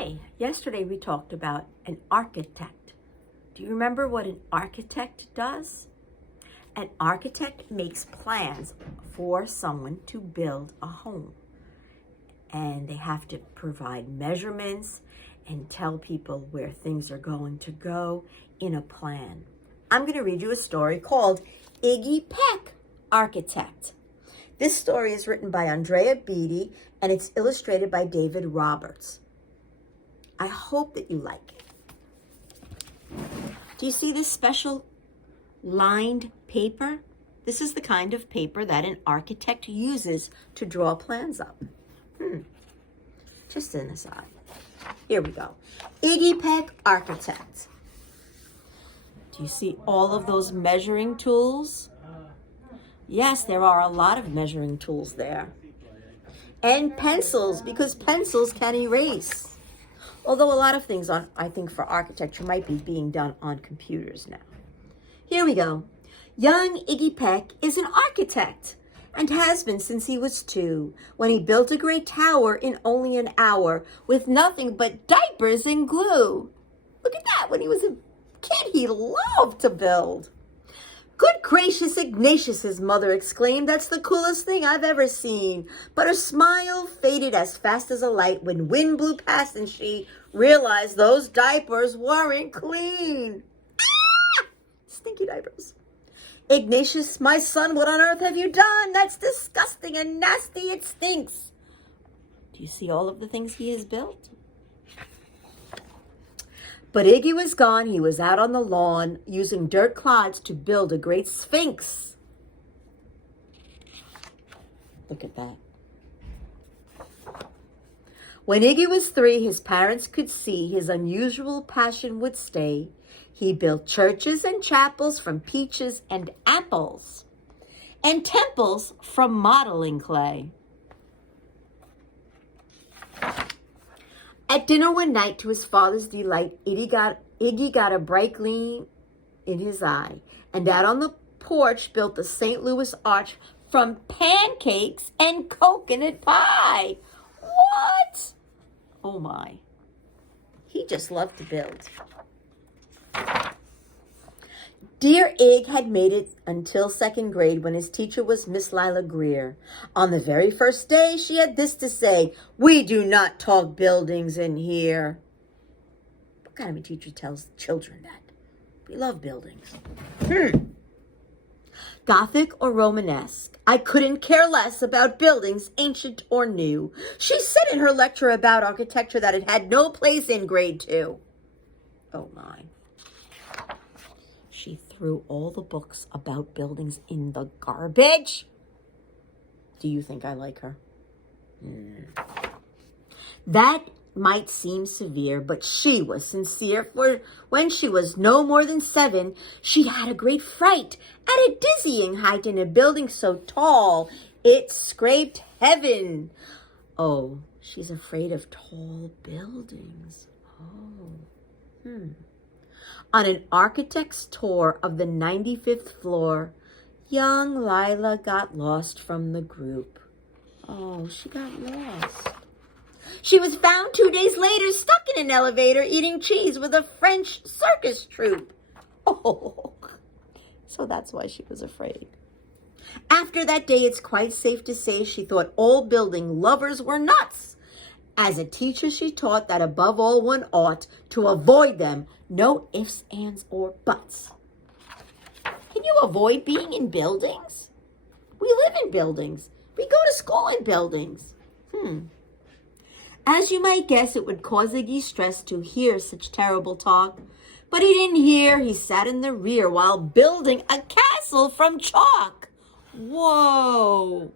Hi, yesterday we talked about an architect. Do you remember what an architect does? An architect makes plans for someone to build a home. And they have to provide measurements and tell people where things are going to go in a plan. I'm going to read you a story called Iggy Peck, Architect. This story is written by Andrea Beatty and it's illustrated by David Roberts. I hope that you like it. Do you see this special lined paper? This is the kind of paper that an architect uses to draw plans up. Just an aside. Here we go. Iggy Peck, Architect. Do you see all of those measuring tools? Yes, there are a lot of measuring tools there. And pencils, because pencils can erase. Although a lot of things, I think, for architecture might be being done on computers now. Here we go. Young Iggy Peck is an architect and has been since he was 2, when he built a great tower in only an hour with nothing but diapers and glue. Look at that. When he was a kid, he loved to build. Good gracious Ignatius, his mother exclaimed. That's the coolest thing I've ever seen. But her smile faded as fast as a light when wind blew past and she realized those diapers weren't clean. Ah! Stinky diapers. Ignatius, my son, what on earth have you done? That's disgusting and nasty. It stinks. Do you see all of the things he has built? But Iggy was gone. He was out on the lawn using dirt clods to build a great sphinx. Look at that. When Iggy was 3, his parents could see his unusual passion would stay. He built churches and chapels from peaches and apples, and temples from modeling clay. At dinner one night, to his father's delight, Iggy got a bright gleam in his eye, and out on the porch built the St. Louis Arch from pancakes and coconut pie. What? Oh my. He just loved to build. Dear Ig had made it until 2nd grade when his teacher was Miss Lila Greer. On the very first day, she had this to say: "We do not talk buildings in here." What kind of a teacher tells children that? We love buildings. Gothic or Romanesque, I couldn't care less about buildings, ancient or new. She said in her lecture about architecture that it had no place in grade 2. Oh my. She threw all the books about buildings in the garbage. Do you think I like her? That might seem severe, but she was sincere, for when she was no more than 7, she had a great fright at a dizzying height in a building so tall it scraped heaven. Oh, she's afraid of tall buildings. On an architect's tour of the 95th floor, young Lila got lost from the group. Oh, she got lost. She was found 2 days later stuck in an elevator eating cheese with a French circus troupe. Oh, so that's why she was afraid. After that day, it's quite safe to say she thought all building lovers were nuts. As a teacher, she taught that above all one ought to avoid them. No ifs, ands, or buts. Can you avoid being in buildings? We live in buildings. We go to school in buildings. As you might guess, it would cause Iggy stress to hear such terrible talk. But he didn't hear. He sat in the rear while building a castle from chalk. Whoa!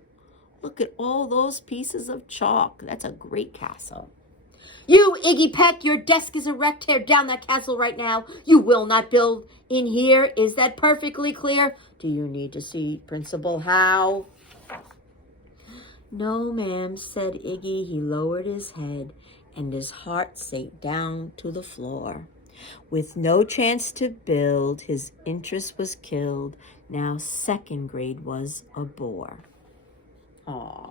Look at all those pieces of chalk. That's a great castle. You, Iggy Peck, your desk is erect. Tear down that castle right now. You will not build in here. Is that perfectly clear? Do you need to see Principal Howe? No, ma'am, said Iggy. He lowered his head and his heart sank down to the floor. With no chance to build, his interest was killed. Now 2nd grade was a bore. Aw.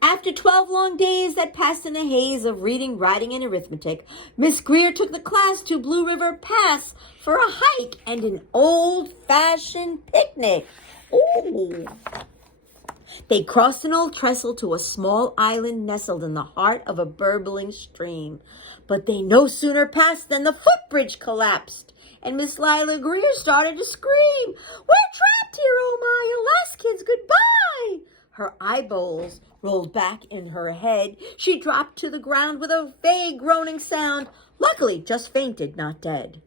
After 12 long days that passed in a haze of reading, writing, and arithmetic, Miss Greer took the class to Blue River Pass for a hike and an old-fashioned picnic. Ooh. They crossed an old trestle to a small island nestled in the heart of a burbling stream. But they no sooner passed than the footbridge collapsed, and Miss Lila Greer started to scream, "We're trapped here, oh my, your last kids, goodbye!" Her eyeballs rolled back in her head. She dropped to the ground with a vague groaning sound. Luckily, just fainted, not dead.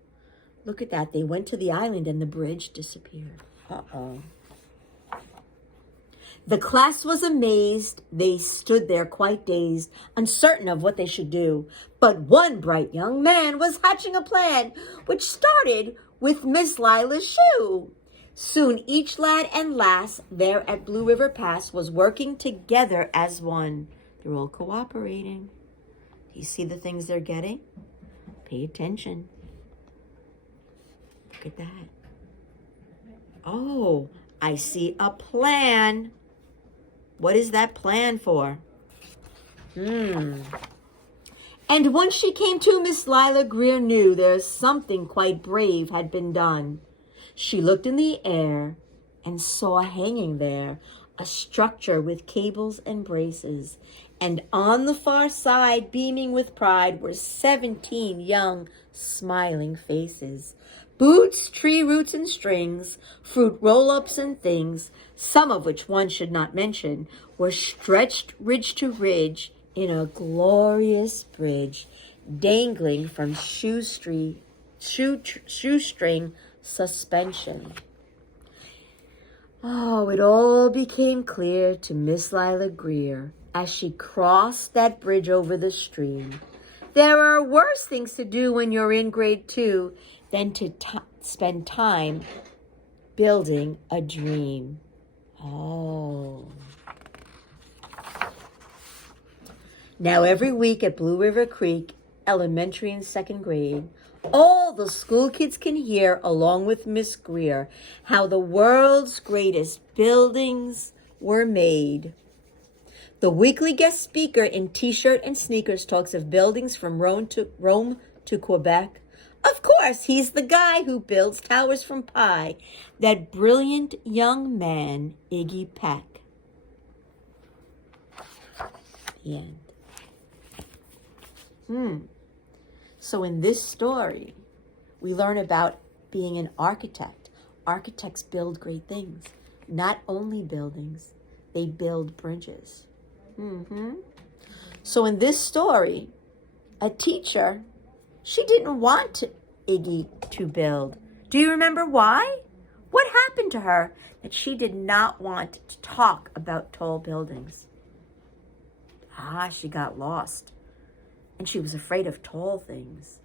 Look at that. They went to the island and the bridge disappeared. Uh-oh. The class was amazed. They stood there quite dazed, uncertain of what they should do. But one bright young man was hatching a plan, which started with Miss Lila's shoe. Soon each lad and lass there at Blue River Pass was working together as one. They're all cooperating. Do you see the things they're getting? Pay attention. Look at that. Oh, I see a plan. What is that plan for? And once she came to, Miss Lila Greer knew there's something quite brave had been done. She looked in the air and saw hanging there a structure with cables and braces. And on the far side, beaming with pride, were 17 young, smiling faces. Boots, tree roots and strings, fruit roll-ups and things, some of which one should not mention, were stretched ridge to ridge in a glorious bridge, dangling from shoestring suspension. Oh, it all became clear to Miss Lila Greer as she crossed that bridge over the stream. There are worse things to do when you're in grade 2 than to spend time building a dream. Oh. Now every week at Blue River Creek, elementary and second grade, all the school kids can hear, along with Miss Greer, how the world's greatest buildings were made. The weekly guest speaker in t-shirt and sneakers talks of buildings from Rome to Quebec. Of course, he's the guy who builds towers from pie, that brilliant young man, Iggy Peck. The end. So in this story, we learn about being an architect. Architects build great things. Not only buildings, they build bridges. So in this story, a teacher, she didn't want Iggy to build. Do you remember why? What happened to her that she did not want to talk about tall buildings? She got lost. And she was afraid of tall things.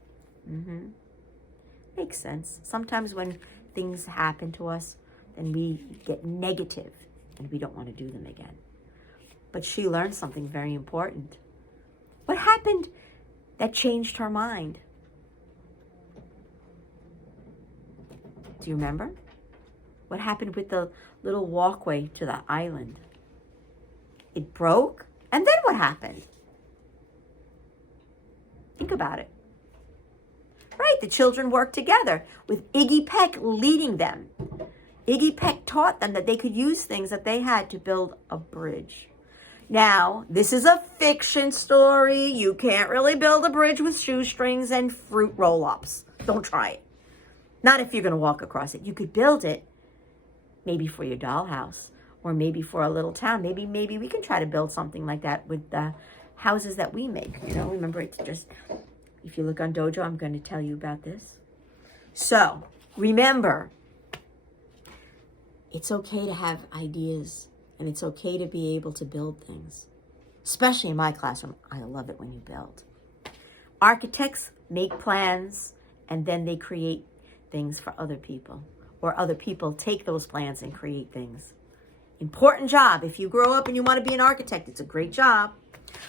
Makes sense. Sometimes when things happen to us, then we get negative and we don't want to do them again. But she learned something very important. What happened that changed her mind? Do you remember? What happened with the little walkway to the island? It broke, and then what happened? Think about it. Right, the children worked together with Iggy Peck leading them. Iggy Peck taught them that they could use things that they had to build a bridge. Now, this is a fiction story. You can't really build a bridge with shoestrings and fruit roll-ups. Don't try it. Not if you're going to walk across it. You could build it maybe for your dollhouse or maybe for a little town. Maybe we can try to build something like that with the houses that we make. You know, remember, it's just, if you look on Dojo, I'm going to tell you about this. So, remember, it's okay to have ideas. And it's okay to be able to build things. Especially in my classroom. I love it when you build. Architects make plans and then they create things for other people. Or other people take those plans and create things. Important job. If you grow up and you want to be an architect, it's a great job.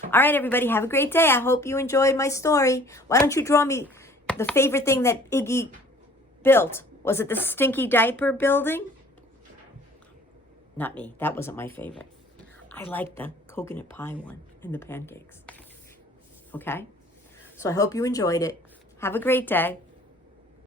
All right, everybody, have a great day. I hope you enjoyed my story. Why don't you draw me the favorite thing that Iggy built? Was it the stinky diaper building? Not me. That wasn't my favorite. I like the coconut pie one in the pancakes. Okay? So I hope you enjoyed it. Have a great day.